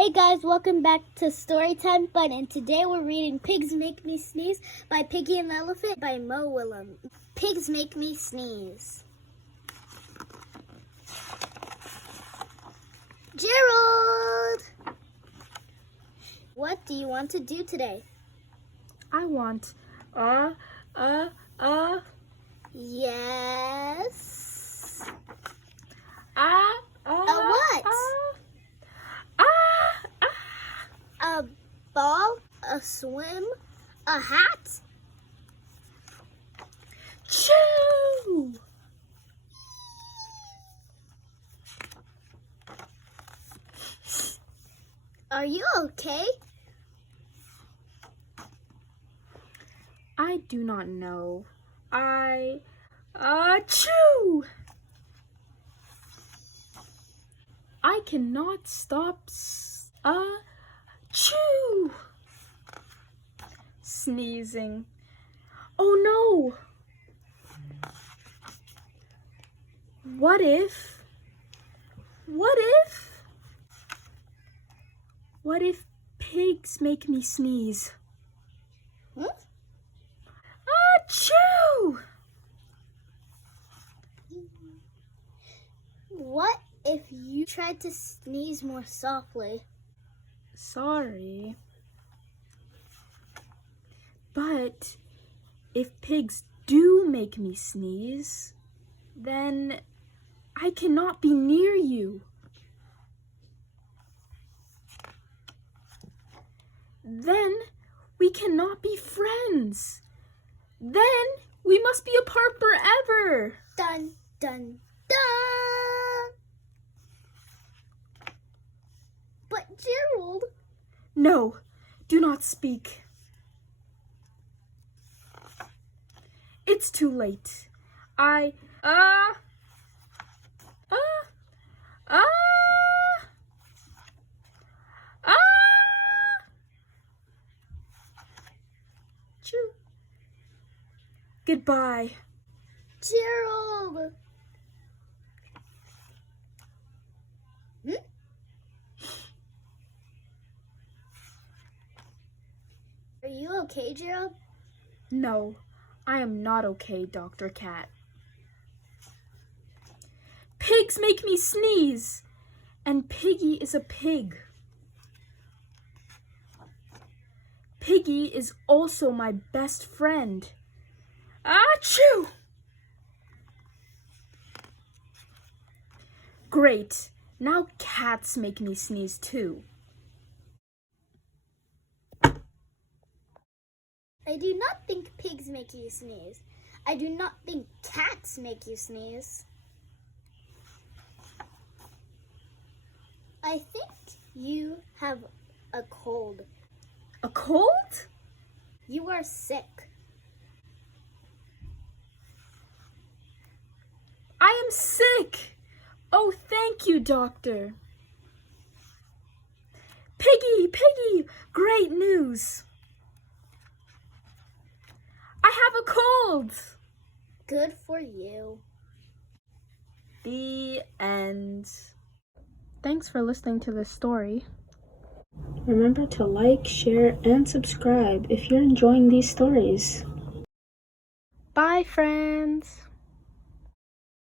Hey guys, welcome back to Storytime Fun, and today we're reading Pigs Make Me Sneeze by Piggie and the Elephant by Mo Willem. Pigs Make Me Sneeze. Gerald! What do you want to do today? I want, Yes? what? A ball? A swim? A hat? Choo! Are you okay? I do not know. Choo! I cannot stop, choo! Sneezing. Oh no! What if pigs make me sneeze? Huh? Achoo! What if you tried to sneeze more softly? Sorry. But if pigs do make me sneeze, then I cannot be near you. Then we cannot be friends. Then we must be apart forever. Dun, dun, dun! But Gerald... No, do not speak. It's too late. Choo. Goodbye. Gerald! Are you okay, Gerald? No, I am not okay, Dr. Cat. Pigs make me sneeze, and Piggie is a pig. Piggie is also my best friend. Achoo! Great, now cats make me sneeze too. I do not think pigs make you sneeze. I do not think cats make you sneeze. I think you have a cold. A cold? You are sick. I am sick. Oh, thank you, doctor. Piggie, great news. I have a cold. Good for you. The end. Thanks for listening to this story. Remember to like, share, and subscribe if you're enjoying these stories. Bye, friends.